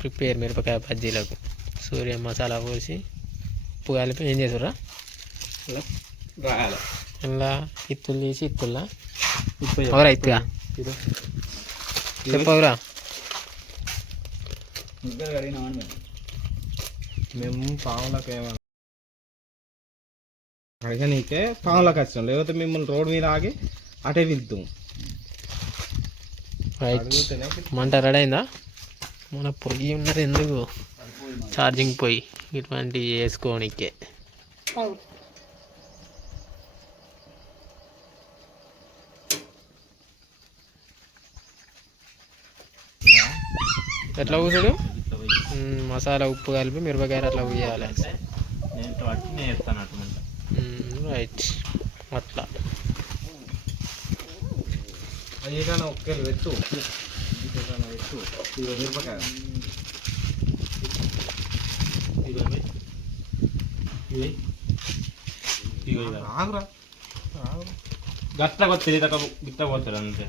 Prepare మిరపకాయ బజ్జీలకు. సూర్య మసాలా పోసి ఉప్పు కలిపి ఏం చేసారా రాయాలి. ఇలా ఇత్తులు తీసి ఇత్తుల్లా ఎవరా ఇత్తుగా చెప్పవురా. మేము పావులకు ఏమన్నా అడగనీకే పావులకు వచ్చాం, లేకపోతే మిమ్మల్ని రోడ్డు మీద ఆగి అటే వెళ్తాం. మంట రెడీ అయిందా? మన పొయ్యి ఉన్నది ఎందుకు, ఛార్జింగ్ పొయ్యి ఇటువంటి వేసుకోనికే. ఎట్లా కూర్చుడు మసాలా ఉప్పు కలిపి మిరపకాయలు అట్లా వేయాలి. రైట్ అట్లా ఒక్కలు పెట్టు మిరపకాయ గట్ల కొత్తది గిట్ట పోతారు అంతే.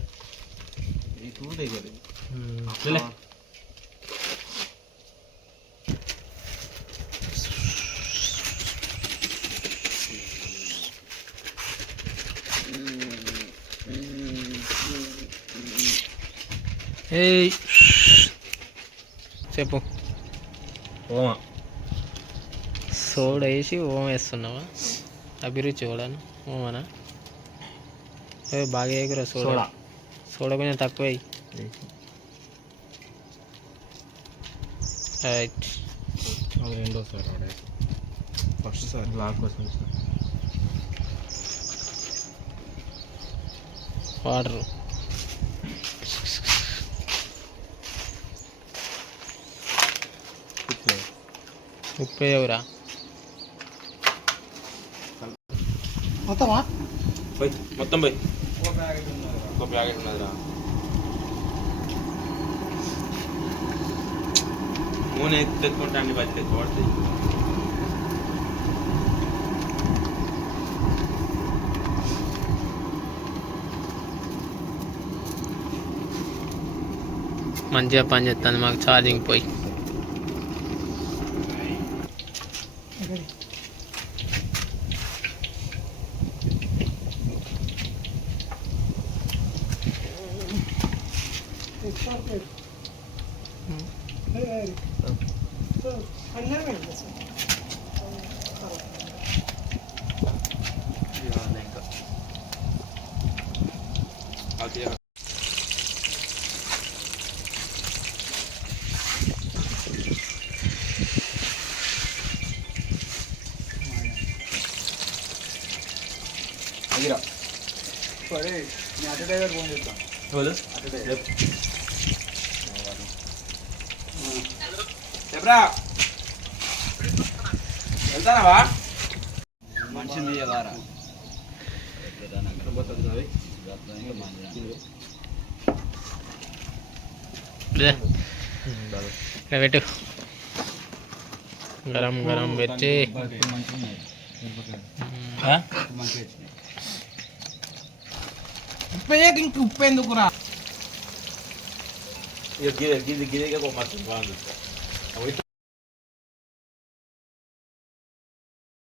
చెప్పు. ఓమా సోడా వేసి ఓమ వేస్తున్నావా? అభిరుచి ఓడాను ఓమనా? బాగా వేయకురా సోడా. సోడా కొంచెం తక్కువ వేయి. రైట్. రెండోసారి ఫస్ట్ సారి లాక్ కోసం వాటర్ ఉప్పు ఎవరా మొత్తం పోయి ఒక ప్యాకెట్ ఉన్నదిరా. నూనె తెచ్చుకుంటే అన్ని బతి తెచ్చుకోబడుతుంది. మంచిగా పని చేస్తుంది మాకు ఛార్జింగ్ పోయి. చెప్పరా వెళ్తానవా? మనిషి తీయవారా పెట్టు. గరం గరం పెట్టి ఉప్పు ఎందుకురా? గిది గిదిగా మస్తు బాగుంది.